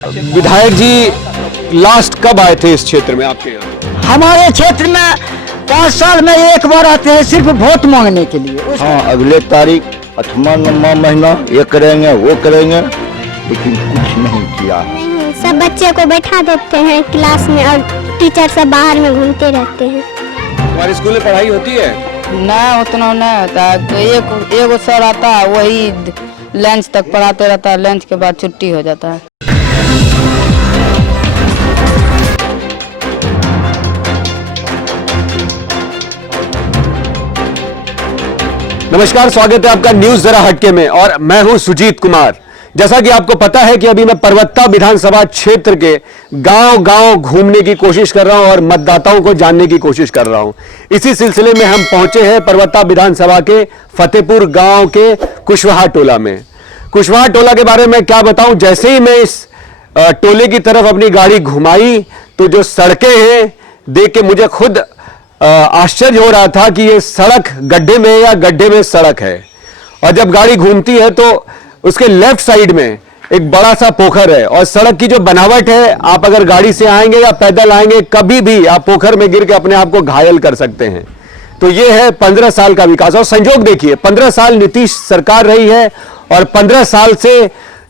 विधायक जी लास्ट कब आए थे इस क्षेत्र में आपके यहाँ? हमारे क्षेत्र में 5 साल में एक बार आते हैं सिर्फ वोट मांगने के लिए। हाँ, अगले तारीख 8वां 9वां महीना ये करेंगे वो करेंगे, लेकिन कुछ नहीं किया। नहीं, सब बच्चे को बैठा देते हैं क्लास में और टीचर सब बाहर में घूमते रहते हैं। हमारे स्कूल में पढ़ाई होती है? ना उतना नहीं होता है, तो एक सर आता है वही लंच तक पढ़ाते रहता है, लंच के बाद छुट्टी हो जाता है। नमस्कार, स्वागत है आपका न्यूज जरा हटके में और मैं हूं सुजीत कुमार। जैसा कि आपको पता है कि अभी मैं परवत्ता विधानसभा क्षेत्र के गांव-गांव घूमने की कोशिश कर रहा हूं और मतदाताओं को जानने की कोशिश कर रहा हूं। इसी सिलसिले में हम पहुंचे हैं परवत्ता विधानसभा के फतेहपुर गांव के कुशवाहा टोला में। कुशवाहा टोला के बारे में क्या बताऊं, जैसे ही मैं इस टोले की तरफ अपनी गाड़ी घुमाई तो जो सड़कें हैं देख के मुझे खुद आश्चर्य हो रहा था कि ये सड़क गड्ढे में या गड्ढे में सड़क है। और जब गाड़ी घूमती है तो उसके लेफ्ट साइड में एक बड़ा सा पोखर है और सड़क की जो बनावट है, आप अगर गाड़ी से आएंगे या पैदल आएंगे कभी भी आप पोखर में गिर के अपने आप को घायल कर सकते हैं। तो ये है 15 साल का विकास। और संजोग देखिए, 15 साल नीतीश सरकार रही है और 15 साल से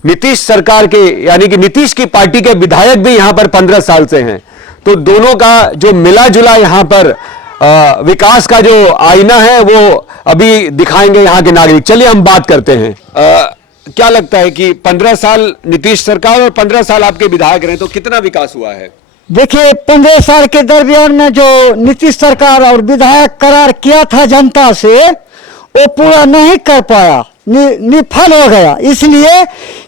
नीतीश सरकार के यानी कि नीतीश की पार्टी के विधायक भी यहां पर 15 साल से हैं। तो दोनों का जो मिला जुला यहां पर विकास का जो आईना है वो अभी दिखाएंगे यहाँ के नागरिक। चलिए हम बात करते हैं। क्या लगता है कि 15 साल नीतीश सरकार और 15 साल आपके विधायक रहे तो कितना विकास हुआ है? देखिए, 15 साल के दरमियान में जो नीतीश सरकार और विधायक करार किया था जनता से, वो पूरा नहीं कर पाया, निफल हो गया, इसलिए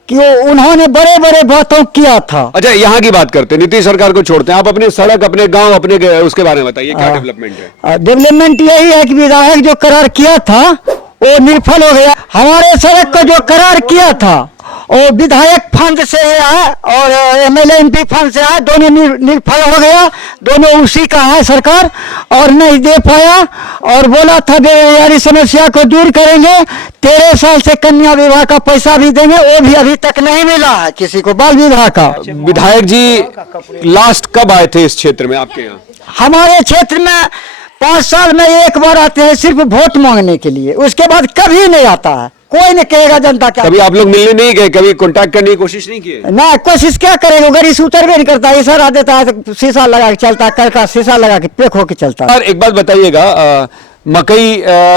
कि उन्होंने बड़े बड़े बातों किया था। अच्छा, यहाँ की बात करते हैं, नीतीश सरकार को छोड़ते हैं, आप अपनी सड़क, अपने गांव, अपने उसके बारे में बताइए, क्या डेवलपमेंट है? डेवलपमेंट यही है कि विधायक जो करार किया था वो निर्फल हो गया। हमारे सड़क का जो करार किया था वो विधायक फंड से है और एमएलए एमपी फंड से है, दोनों निर्फल हो गया। दोनों उसी का है सरकार और नहीं दे पाया और बोला था बेरोजगारी समस्या को दूर करेंगे, 13 साल से कन्या विवाह का पैसा भी देंगे, वो भी अभी तक नहीं मिला है किसी को, बाल विवाह का। विधायक जी लास्ट कब आए थे इस क्षेत्र में आपके यहाँ? हमारे क्षेत्र में 5 साल में एक बार आते हैं सिर्फ वोट मांगने के लिए, उसके बाद कभी नहीं आता है। कोई नहीं कहेगा जनता क्या। कभी आप लोग मिलने नहीं गए, कभी कांटेक्ट करने की कोशिश नहीं की? ना, कोशिश क्या करेंगे, गाड़ी से उतर भी नहीं करता, इशारा देता है तो शीशा लगा के चलता है, कल का शीशा लगा के पेक होके चलता है। और एक बात बताइएगा, मकई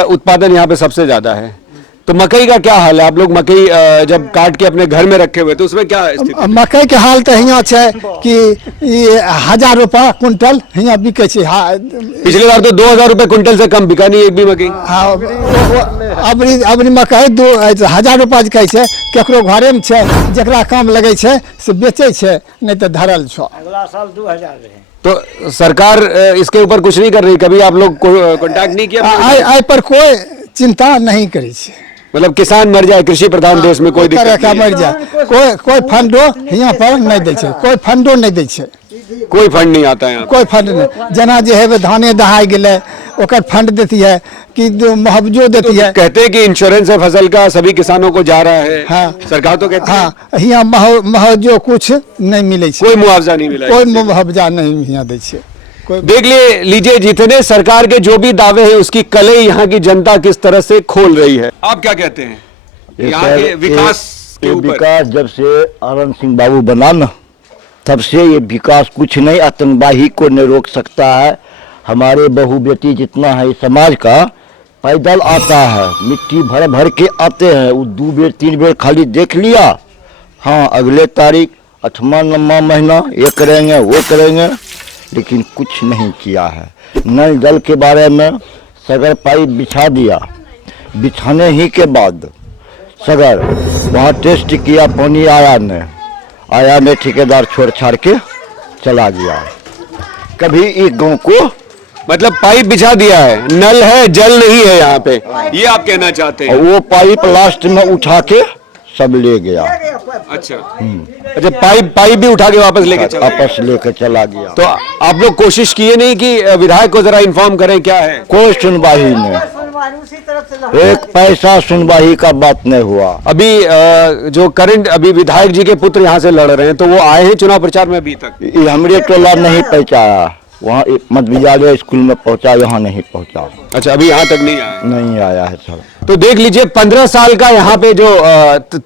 उत्पादन यहाँ पे सबसे ज्यादा है, तो मकई का क्या हाल है? आप लोग मकई जब काट के अपने घर में रखे हुए तो उसमें क्या स्थिति? मकई के हाल तो यहाँ है कि 1000 रुपया कुंटल यहाँ बिके। पिछले बार तो 2000 रुपए कुंटल से कम बिका नहीं एक भी मकई। हाँ, अपनी मकई 1000 रुपया बिकै छै, केकरो घरे में छै, जकरा काम लगे छै से बेचे छै, नहीं तो धरल छो। अगला साल 2000 रहे। तो सरकार इसके ऊपर कुछ नहीं कर रही? कभी आप लोग कांटेक्ट नहीं किया? आई पर कोई चिंता नहीं करे छै। मतलब किसान मर जाए, कृषि प्रधान देश में कोई दिक्कत नहीं, मर जाए, कोई फंडो यहाँ पर नहीं दे छै, कोई फंडो नहीं दे छै, कोई फंड नहीं आता है, कोई फंड नहीं। जना जे है धाने दहाई गए ओकर फंड देती है कि मुआवजो देती है। कहते हैं कि इंश्योरेंस है फसल का सभी किसानों को जा रहा है। हाँ, सरकार तो कहती है यहाँ मुआवजो कुछ नहीं मिले, कोई मुआवजा नहीं मिला, कोई मुआवजा नहीं यहाँ दे छै। देख लीजिए, जितने सरकार के जो भी दावे हैं उसकी कलई यहाँ की जनता किस तरह से खोल रही है। आप क्या कहते हैं यहाँ के विकास के ऊपर? विकास जब से आनंद सिंह बाबू बना ना, तब से ये विकास कुछ नहीं, आतंकवादी को नहीं रोक सकता है। हमारे बहू बेटी जितना है समाज का पैदल आता है, मिट्टी भर भर के आते हैं, वो 2 बेर 3 बेर खाली देख लिया। हाँ, अगले तारीख 8वां 9वां महीना ये करेंगे वो करेंगे, लेकिन कुछ नहीं किया है। नल जल के बारे में सगर पाइप बिछा दिया, बिछाने ही के बाद सगर वहाँ टेस्ट किया, पानी आया नहीं, ठेकेदार छोड़ छाड़ के चला गया। कभी एक गांव को मतलब पाइप बिछा दिया है, नल है, जल नहीं है यहाँ पे, ये आप कहना चाहते हैं? वो पाइप लास्ट में उठा के सब ले गया। अच्छा, अच्छा, पाइप भी उठा के वापस लेके चला गया। तो आप लोग कोशिश किए नहीं कि विधायक को जरा इन्फॉर्म करें क्या है? कोई सुनवाई नहीं। एक पैसा सुनवाई का बात नहीं हुआ। अभी जो करंट अभी विधायक जी के पुत्र यहाँ से लड़ रहे हैं, तो वो आए हैं चुनाव प्रचार में अभी तक? ये हमरे टोला नहीं पहुँचाया, वहाँ मध्य विद्यालय स्कूल में पहुँचा, यहाँ नहीं पहुँचा। अच्छा, अभी यहाँ तक नहीं आए? नहीं आया है सर। तो देख लीजिए 15 साल का यहाँ पे जो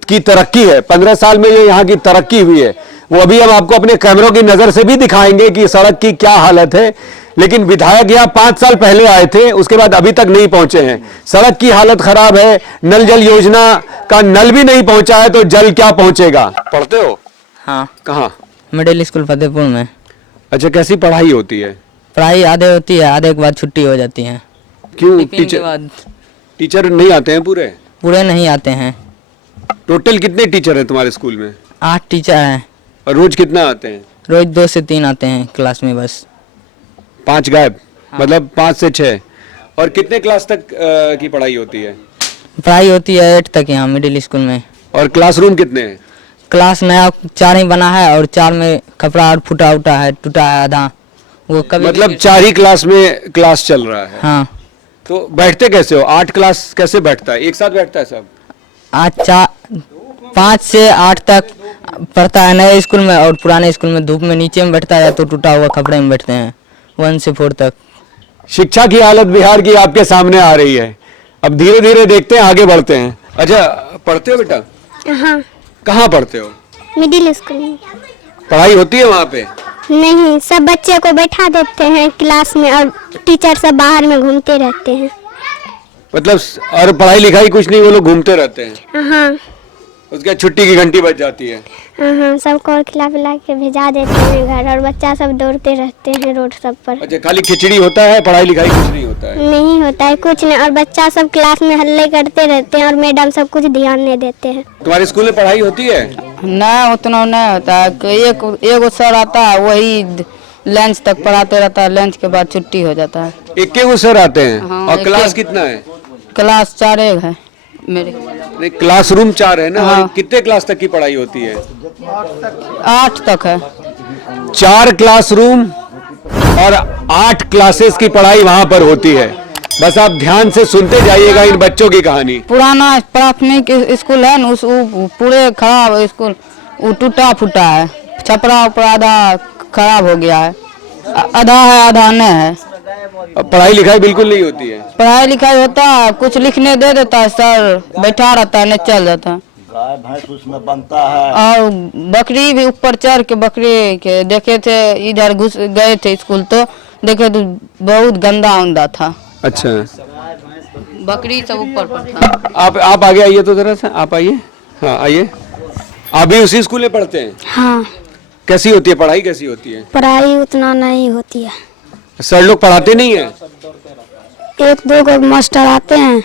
की तरक्की है, 15 साल में ये यहाँ की तरक्की हुई है, वो अभी हम आपको अपने कैमरों की नजर से भी दिखाएंगे कि सड़क की क्या हालत है। लेकिन विधायक यहाँ 5 साल पहले आए थे, उसके बाद अभी तक नहीं पहुंचे हैं। सड़क की हालत खराब है, नल जल योजना का नल भी नहीं पहुंचा है, तो जल क्या पहुंचेगा? पढ़ते हो? हाँ, कहाँ? मिडिल स्कूल फतेहपुर में। अच्छा, कैसी पढ़ाई होती है? पढ़ाई आधे होती है, आधे के बाद छुट्टी हो जाती है। क्यों? टिफिन के बाद टीचर नहीं आते हैं पूरे? पूरे नहीं आते हैं। टोटल कितने टीचर हैं तुम्हारे स्कूल में? 8 टीचर हैं। और रोज कितना आते हैं? रोज 2 से 3 आते हैं क्लास में बस। 5 गायब? मतलब 5 से 6। और कितने क्लास तक की पढ़ाई होती है? पढ़ाई होती है 8 तक यहाँ मिडिल स्कूल में। और क्लासरूम कितने हैं? क्लास नया 4 ही बना है और 4 में कपड़ा और फूटा उटा है, टूटा है आधा। वो कभी मतलब 4 ही क्लास में क्लास चल रहा है? हाँ। तो बैठते कैसे हो? 8 क्लास कैसे बैठता है? एक साथ बैठता है सब? आज 5 से 8 तक पढ़ता है नए स्कूल में, और पुराने स्कूल में धूप में नीचे में बैठता है, तो टूटा हुआ कपड़े में बैठते हैं 1 से 4 तक। शिक्षा की हालत बिहार की आपके सामने आ रही है। अब धीरे धीरे देखते हैं, आगे बढ़ते हैं। अच्छा, पढ़ते हो बेटा? हाँ, कहाँ पढ़ते हो? मिडिल स्कूल में। पढ़ाई होती है वहाँ पे? नहीं, सब बच्चे को बैठा देते हैं क्लास में और टीचर सब बाहर में घूमते रहते हैं। मतलब और पढ़ाई लिखाई कुछ नहीं, वो लोग घूमते रहते हैं? हाँ उसके बाद छुट्टी की घंटी बज जाती है? हाँ, सबको खिला पिला के भेजा देते हैं घर, और बच्चा सब दौड़ते रहते हैं रोड सब पर। अच्छा, खाली खिचड़ी होता है, पढ़ाई लिखाई कुछ नहीं होता है? नहीं होता है कुछ नहीं, और बच्चा सब क्लास में हल्ले करते रहते हैं और मैडम सब कुछ ध्यान नहीं देते हैं। तुम्हारे स्कूल में पढ़ाई होती है? नहीं, उतना नहीं होता है। एक सर आता है, वही लंच तक पढ़ाते रहता है, लंच के बाद छुट्टी हो जाता है। एक के वो सर आते हैं? हाँ, और एक क्लास के। कितना है? क्लास 4 है मेरे। नहीं, क्लासरूम 4 है ना? हाँ। और कितने क्लास तक की पढ़ाई होती है? 8 तक है। 4 क्लासरूम और 8 क्लासेस की पढ़ाई वहां पर होती है। बस आप ध्यान से सुनते जाइएगा इन बच्चों की कहानी। पुराना प्राथमिक स्कूल है न, पूरे खराब स्कूल, वो टूटा फूटा है, छपरा उपरा आधा खराब हो गया है, आधा है आधा नहीं है। अब पढ़ाई लिखाई बिल्कुल नहीं होती है? पढ़ाई लिखाई होता है, कुछ लिखने दे देता है सर, बैठा रहता है, नहीं चल जाता है। गाय भैंस उसमें बनता है। और बकरी भी ऊपर चढ़ के, बकरी के देखे थे, इधर घुस गए थे स्कूल, तो देखे तो बहुत गंदा उंदा था। अच्छा, बकरी सब ऊपर पर था। आप आगे आइए तो जरा सा, आप आइए। हाँ आइए। आप भी उसी स्कूल में पढ़ते हैं? हाँ, कैसी होती है पढ़ाई, कैसी होती है? पढ़ाई उतना नहीं होती है। सर लोग पढ़ाते नहीं है? 1-2 को मास्टर आते हैं,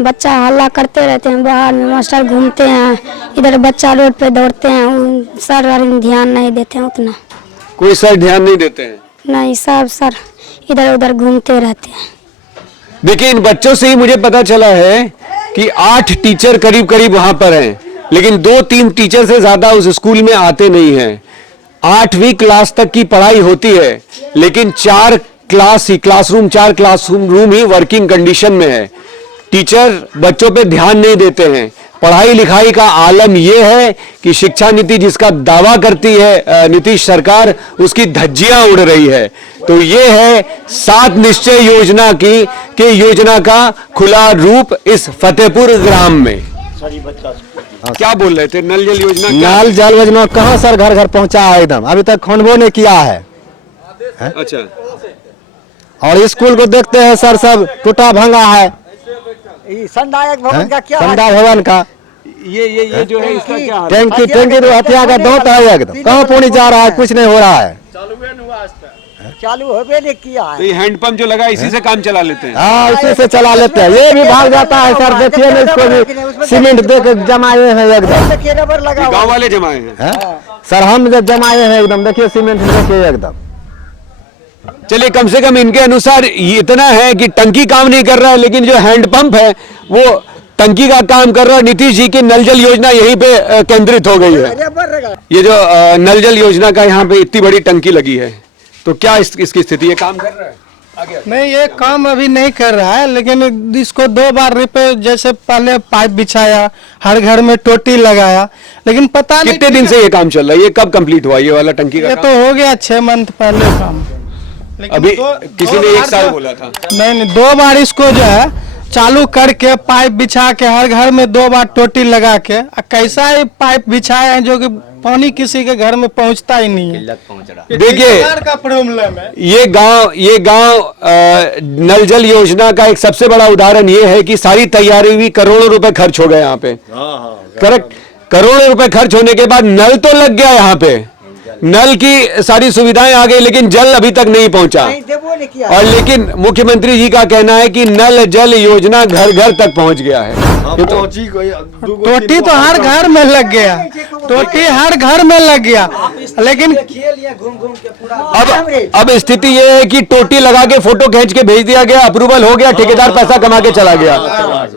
बच्चा हल्ला करते रहते हैं, बाहर में मास्टर घूमते हैं, इधर बच्चा रोड पे दौड़ते हैं, सर ध्यान नहीं देते हैं उतना। कोई सर ध्यान नहीं देते हैं? नहीं, सब सर इधर उधर घूमते रहते हैं। देखिए, इन बच्चों से ही मुझे पता चला है कि 8 टीचर करीब करीब वहां पर हैं, लेकिन 2-3 टीचर से ज्यादा उस स्कूल में आते नहीं हैं। 8वीं क्लास तक की पढ़ाई होती है, लेकिन 4 क्लासरूम ही वर्किंग कंडीशन में है। टीचर बच्चों पे ध्यान नहीं देते हैं। पढ़ाई लिखाई का आलम यह है कि शिक्षा नीति जिसका दावा करती है नीतीश सरकार, उसकी धज्जियां उड़ रही है। तो ये है 7 निश्चय योजना की योजना का खुला रूप इस फतेहपुर ग्राम में। क्या बोल रहे थे? नल जल योजना? नल जल योजना कहाँ सर घर घर पहुँचा है? एकदम अभी तक खोनबो नहीं किया है। अच्छा, और स्कूल को देखते हैं सर, सब टूटा भंगा है। संदायक भवन का क्या संडा भवन का ये जो है इसका क्या हाल है? टैंकी तो हथिया का दांत है एकदम। कहाँ पानी जा रहा है? कुछ नहीं हो रहा है। चालू होबे नहीं किया तो ये हैंडपंप जो लगा इसी से काम चला लेते हैं? हाँ, इसी से चला लेते हैं। ये भी भाग जाता है सर, देखिए ना, इसको भी सीमेंट दे के जमाए हैं एकदम। रबर लगा गांव वाले जमाए हैं? हैं? सर हम जब जमाए हैं एकदम, देखिए सीमेंट देखिए एकदम। चलिए, कम से कम इनके अनुसार ये इतना है कि टंकी काम नहीं कर रहा है, लेकिन जो हैंडपंप है वो टंकी का काम कर रहा है। नीतीश जी की नल जल योजना यहीं पे केंद्रित हो गई है। ये जो नल जल योजना का यहाँ पे इतनी बड़ी टंकी लगी है, तो क्या इसकी स्थिति है? काम कर रहा है? नहीं, ये काम अभी नहीं कर रहा है, लेकिन इसको 2 बार रिपेयर, जैसे पहले पाइप बिछाया, हर घर में टोटी लगाया, लेकिन पता नहीं कितने दिन से ये काम चल रहा है? ये कब कंप्लीट हुआ ये वाला टंकी का ये काम? तो हो गया 6 मंथ पहले काम। लेकिन अभी किसी ने 1 बार साल तो- बोला था। नहीं, 2 बार इसको जो है चालू करके पाइप बिछा के हर घर में 2 बार टोटी लगा के, कैसा ही पाइप बिछाए हैं जो कि पानी किसी के घर में पहुंचता ही नहीं है। देखिए, ठेकेदार का प्रॉब्लम है। ये गांव नल जल योजना का एक सबसे बड़ा उदाहरण ये है कि सारी तैयारी हुई, करोड़ों रुपए खर्च हो गए यहाँ पे। करेक्ट, करोड़ों रुपए खर्च होने के बाद नल तो लग गया यहाँ पे, नल की सारी सुविधाएं आ गई, लेकिन जल अभी तक नहीं पहुंचा। और लेकिन मुख्यमंत्री जी का कहना है कि नल जल योजना घर घर तक पहुंच गया है। ये तो टोटी तो हर घर में लग गया, टोटी हर घर में लग गया, लेकिन अब स्थिति ये है कि टोटी लगा के फोटो खींच के भेज दिया गया, अप्रूवल हो गया, ठेकेदार पैसा कमा के चला गया,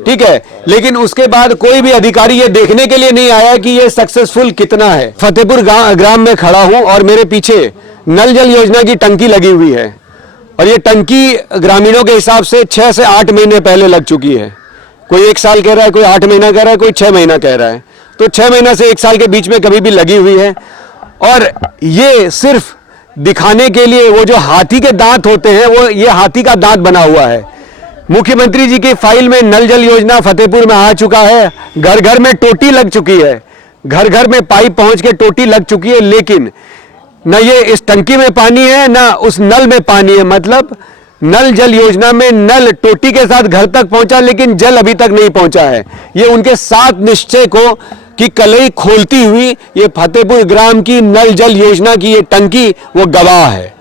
ठीक है। लेकिन उसके बाद कोई भी अधिकारी ये देखने के लिए नहीं आया कि ये सक्सेसफुल कितना है। फतेहपुर ग्राम में खड़ा हूं और मेरे पीछे नल जल योजना की टंकी लगी हुई है, और ये टंकी ग्रामीणों के हिसाब से 6 से 8 महीने पहले लग चुकी है। कोई 1 साल कह रहा है, कोई 8 महीना कह रहा है, कोई 6 महीना कह रहा है। तो 6 महीना से 1 साल के बीच में कभी भी लगी हुई है, और ये सिर्फ दिखाने के लिए वो जो हाथी के दांत होते हैं, वो ये हाथी का दांत बना हुआ है। मुख्यमंत्री जी की फाइल में नल जल योजना फतेहपुर में आ चुका है, घर घर में टोटी लग चुकी है, घर घर में पाइप पहुंच के टोटी लग चुकी है, लेकिन न ये इस टंकी में पानी है न उस नल में पानी है। मतलब नल जल योजना में नल टोटी के साथ घर तक पहुंचा, लेकिन जल अभी तक नहीं पहुंचा है। ये उनके 7 निश्चय को की कलई खोलती हुई ये फतेहपुर ग्राम की नल जल योजना की ये टंकी वो गवाह है।